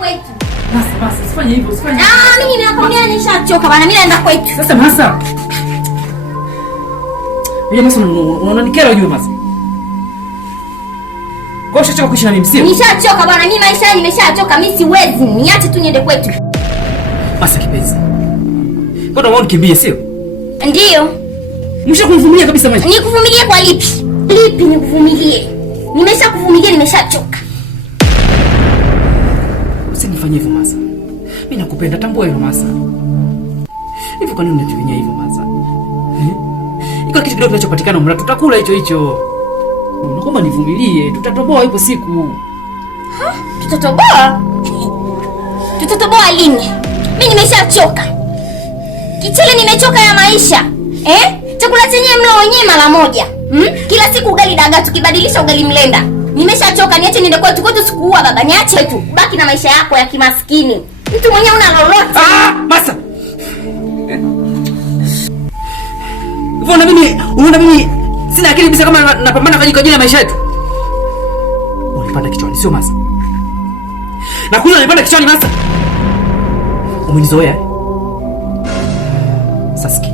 kwetu. Masa, usifanye hivyo, usifanye. Mimi ninakwambia nishachoka bana, mimi naenda kwetu. Sasa Masa. Wewe Masa unanikera wewe Masa. Kwa ushachoka kuishi na mimi sio? Nishachoka bwana, mimi maisha nimeshachoka, mimi siwezi. Niache tu niende kwetu. Masa kipenzi. Mbona unaona kimbie sio? Ndio. Nimeshakuvumilia kabisa maisha. Nikuvumilie kwa lipi? Lipi nikuvumilie? Nimeshakuvumilia, nimeshachoka. Usinifanyie hivyo Masa. Mimi nakupenda, tambua hilo Masa. Hivi kwa nini unatufanyia hivyo Masa? Iko kitu kidogo kinachopatikana mra tutakula hicho. Naomba nivumilie, tutatoboa ipo siku. Tutatoboa? Tutatoboa lini? Mimi nimeshachoka. Kichele nimechoka ya maisha. Chakula chenyewe mnao wenyewe mara moja. Kila siku ugali dagaa tukibadilisha ugali mlenda. Nimeshachoka, niache niende kwetu. Kwetu sikuua baba, niache tu. Baki na maisha yako ya kimaskini. Mtu mwenyewe una lolote. Masa. Unaona mimi sina akili bisa kama napambana kwa ajili ya maisha yetu. Unipanda kichwani sio Masa? Na kuja unipanda kichwani Masa. Umenizoea? Saski.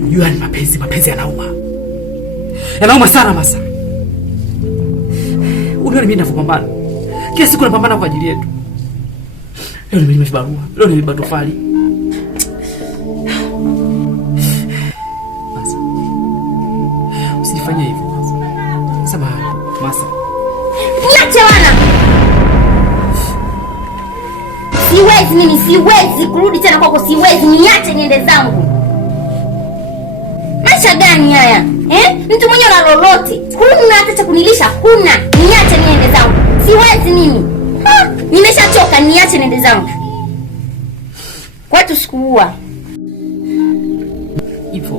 Unajua ni mapenzi yanauma. Yanauma sana Masa. Unaona mimi ninapambana. Kila siku napambana kwa ajili yetu. Leo nimelima barua. Leo nimebeba tofali. Masa. Usifanye hivyo Masa. Sema Masa. Niache wana. Siwezi kurudi tena kwako, siwezi. Niache niende zangu. Maisha gani haya? Mtu mwenyewe ana lolote. Huna hata cha kunilisha, huna. Niache niende zangu. Siwezi mimi. Nimeshachoka, niache niende zangu. Kwetu sikuua. Hivyo.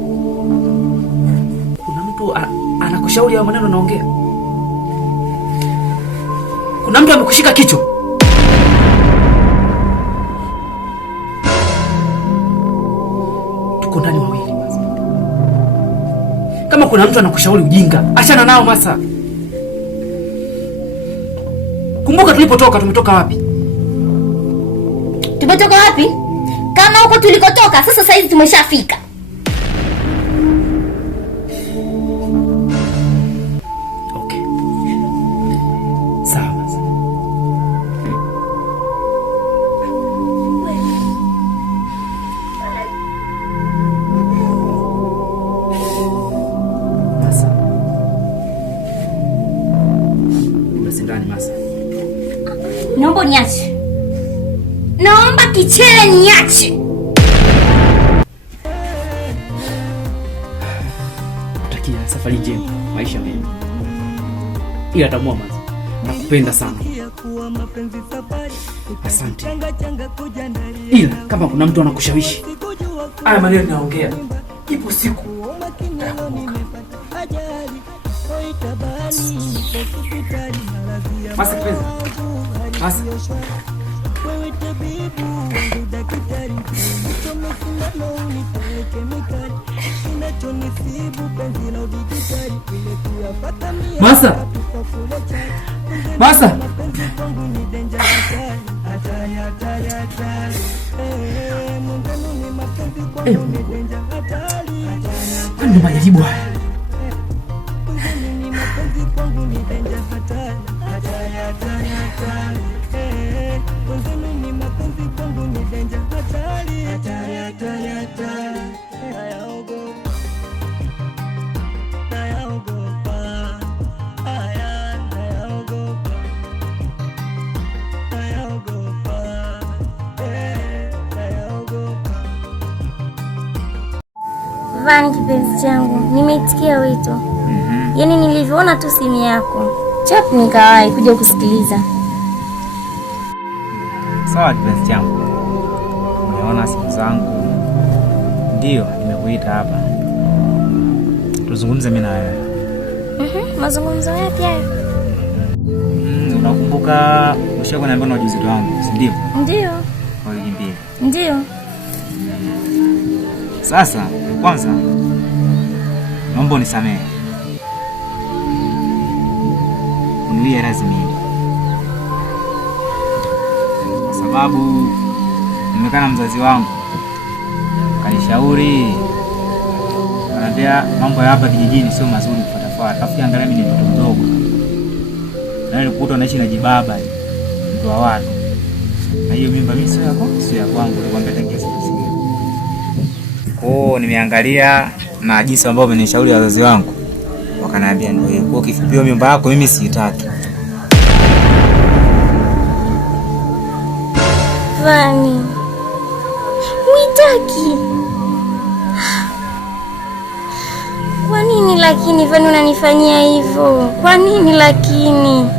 Kuna mtu anakushauri hayo maneno naongea? Kuna mtu amekushika kichwa? Tuko ndani wawili Masa. Kama kuna mtu anakushauri ujinga, achana nao Masa. Kumbuka tulipotoka, tumetoka wapi? Tumetoka wapi? Kama huko tulikotoka, sasa hizi tumeshafika. Okay. Sawa Masa. Masa. Unasindani Masa. Naomba niache. Naomba kichele niache. Natakia safari njema, maisha mema. Ila tamua Masa. Nakupenda sana. Asante. Ila kama kuna mtu anakushawishi haya maneno naongea, ipo siku nitakumbuka. Masa kipenzi. Masa. Masa. Masa. Ndio majibu haya. Vani kipenzi changu, nimeitikia wito. Yaani nilivyoona tu simu yako, chap nikawahi kuja kusikiliza. Sawa kipenzi changu. Umeona simu zangu? Ndio, nimekuita hapa. Tuzungumze mimi na wewe. Mazungumzo yapi hayo? Unakumbuka ushakwambia na ujuzi wangu, si ndio? Ndio. Kwa wiki mbili. Ndio. Sasa kwanza naomba unisamehe. Uniwie radhi mimi. sababu nimekaa na mzazi wangu kanishauri, anambia mambo ya hapa kijijini sio mazuri kufuatafuata. Afu angalia mimi ni mtoto mdogo, na nilikuta naishi na jibaba mtu wa watu, na hiyo mimba mimi sio yako, sio ya kwangu, nikwambia tangia siku. Nimeangalia na jinsi ambavyo wamenishauri wazazi wangu, wakaniambia ndio hiyo, kwa kifupi mimba yako mimi siitaki. Vani, uitaki? Kwa nini lakini Vani unanifanyia hivyo? Kwa nini lakini?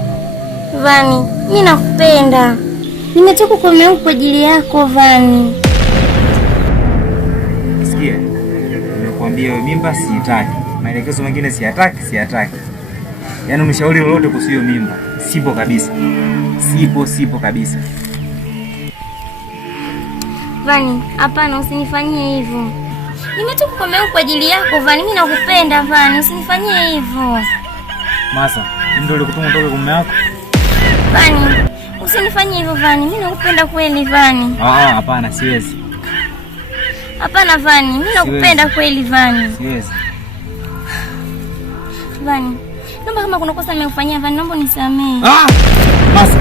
Vani, mimi nakupenda. Nimetoka kwa mume wangu kwa ajili yako Vani. Sikia, nimekuambia hiyo mimba siitaki. Maelekezo mengine siyataki. Yaani umeshauri lolote kuhusu hiyo mimba, sipo kabisa. Sipo kabisa. Vani, hapana, usinifanyie hivyo. Nimetoka kwa mume wangu kwa ajili yako Vani, mimi nakupenda Vani, usinifanyie hivyo. Masa, ndio ulikutuma utoke kwa mume wako? Vani, usinifanyie hivyo Vani, mimi nakupenda kweli Vani. Hapana, siwezi. Hapana Vani, mimi nakupenda kweli Vani. Siwezi. Vani, naomba kama kuna kosa nimekufanyia Vani, naomba unisamehe. Masa,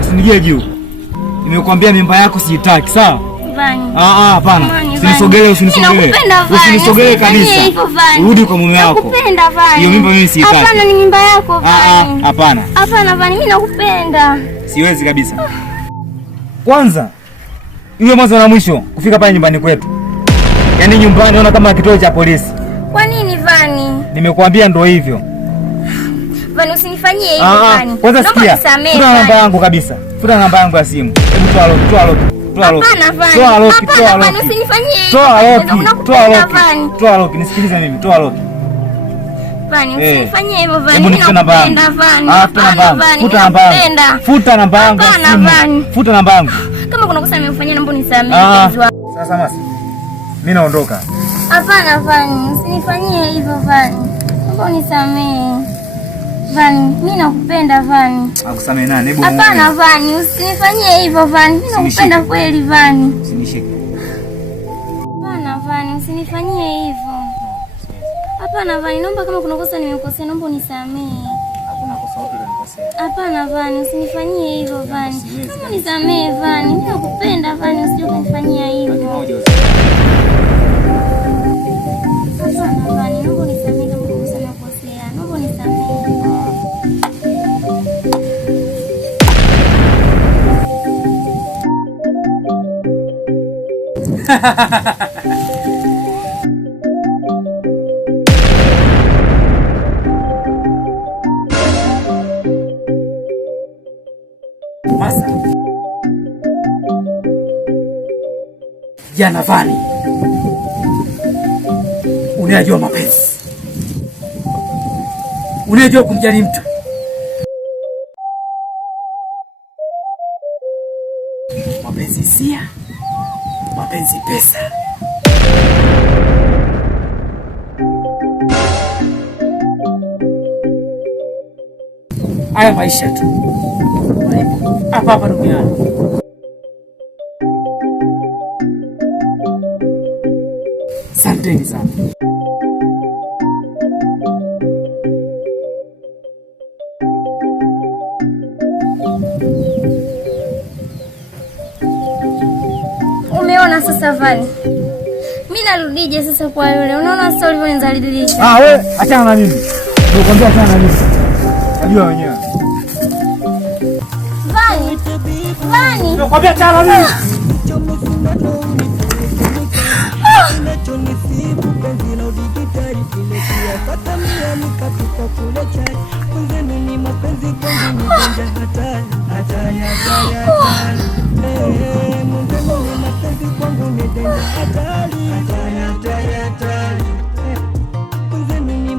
usinijie juu. Nimekuambia mimba yako siitaki, sawa? Vani. Hapana. Usinisogelee. Usinisogelee kabisa. Rudi kwa mume wako. Nakupenda Vani. Hiyo mimba mimi siitaki. Hapana, ni mimba yako Vani. Hapana. Hapana Vani, mimi nakupenda. Siwezi kabisa. Kwanza, iwe mwanzo na mwisho kufika pale nyumbani kwetu. Yaani nyumbani naona kama kituo cha polisi. Kwa nini Vani? Nimekuambia ndio hivyo. Vani, usinifanyie hivyo Vani. Kwanza sikia. Futa namba yangu kabisa. Futa namba yangu ya simu. Hebu toa lock. Hapana Vani. Toa Vani, usinifanyie hivyo. Toa lock. Nisikilize mimi. Toa lock. Vani, usinifanyie hivyo Vani. Mimi nakupenda Vani. Futa namba yangu. Futa namba yangu. Kama kuna kosa nimekufanyia naomba unisamehe. Sasa Masi, mimi naondoka. Hapana Vani, usinifanyie hivyo Vani. Naomba unisamehe. Vani, mimi nakupenda Vani. Akusamehe nani? Hebu. Hapana Vani, usinifanyie hivyo Vani. Mimi nakupenda kweli Vani. Usinishike. Hapana Vani, usinifanyie hivyo. Hapana Vani, naomba kama kuna kosa nimekosea naomba unisamehe. Hakuna kosa lolote nilikosea. Hapana Vani, usinifanyie hivyo Vani. Naomba unisamehe Vani. Mimi nakupenda Vani, usije kunifanyia hivyo. Hapana Vani, naomba unisamehe kama kuna kosa nimekosea. Naomba unisamehe. Masa. Jana Vani. Unajua mapenzi. Unajua kumjali mtu. Mapenzi sia. Mapenzi pesa. Haya maisha tu. Hapa duniani. Asanteni sana. Umeona sasa Vani? Mimi narudije sasa kwa yule? Unaona sasa ulivyonizalilisha. Wewe achana na mimi. Nakwambia achana na mimi. Najua wenyewe. Vani. Nakwambia achana na mimi.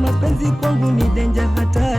Mapenzi kwangu ni danger hatari.